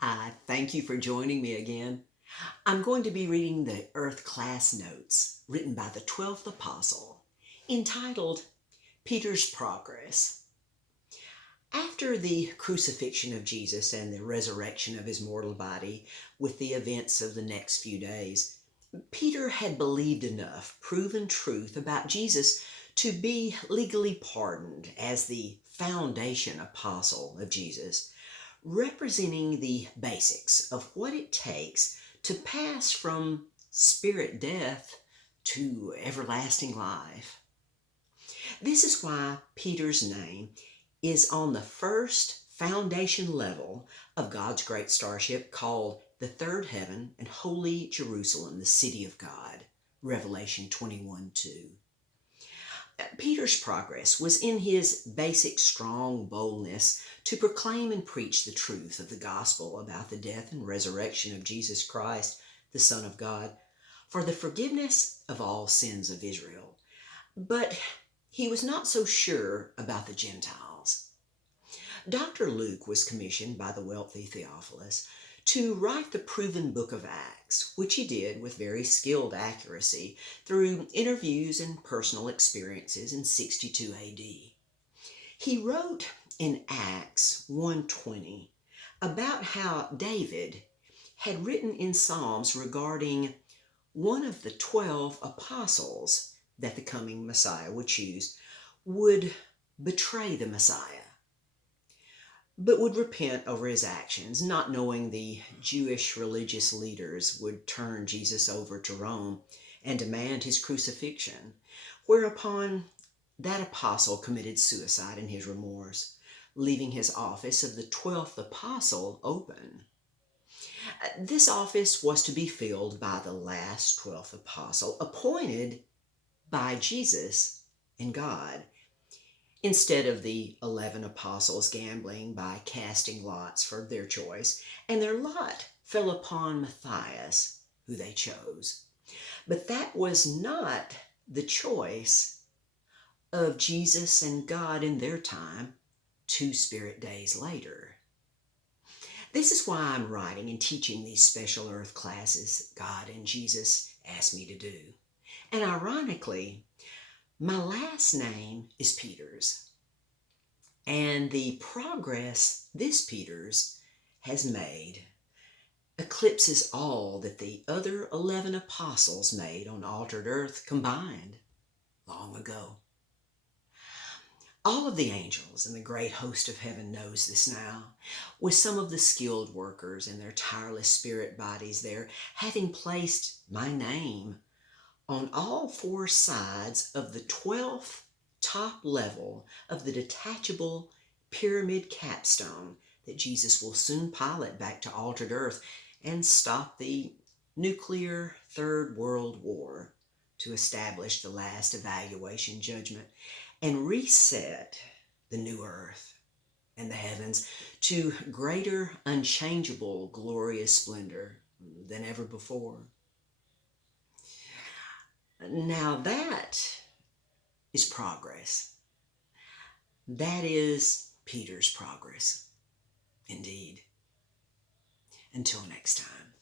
I thank you for joining me again. I'm going to be reading the Earth Class Notes written by the 12th Apostle, entitled Peter's Progress. After the crucifixion of Jesus and the resurrection of his mortal body, with the events of the next few days, Peter had believed enough proven truth about Jesus to be legally pardoned as the foundation apostle of Jesus, representing the basics of what it takes to pass from spirit death to everlasting life. This is why Peter's name is on the first foundation level of God's great starship called the third heaven and holy Jerusalem, the city of God. Revelation 21:2. Peter's progress was in his basic strong boldness to proclaim and preach the truth of the gospel about the death and resurrection of Jesus Christ, the Son of God, for the forgiveness of all sins of Israel. But he was not so sure about the Gentiles. Dr. Luke was commissioned by the wealthy Theophilus to write the proven book of Acts, which he did with very skilled accuracy through interviews and personal experiences in 62 AD. He wrote in Acts 1:20 about how David had written in Psalms regarding one of the 12 apostles that the coming Messiah would choose would betray the Messiah, but would repent over his actions, not knowing the Jewish religious leaders would turn Jesus over to Rome and demand his crucifixion, whereupon that apostle committed suicide in his remorse, leaving his office of the 12th apostle open. This office was to be filled by the last 12th apostle, appointed by Jesus and God, instead of the 11 apostles gambling by casting lots for their choice, and their lot fell upon Matthias, who they chose. But that was not the choice of Jesus and God in their time, 2 Spirit days later. This is why I'm writing and teaching these special earth classes God and Jesus asked me to do. And ironically, my last name is Peters. And the progress this Peters has made eclipses all that the other 11 apostles made on altered earth combined long ago. All of the angels and the great host of heaven knows this now, with some of the skilled workers and their tireless spirit bodies there having placed my name on all 4 sides of the 12th top level of the detachable pyramid capstone that Jesus will soon pilot back to altered earth and stop the nuclear Third World War to establish the last evaluation judgment and reset the new earth and the heavens to greater, unchangeable, glorious splendor than ever before. Now that is progress. That is Peter's progress, indeed. Until next time.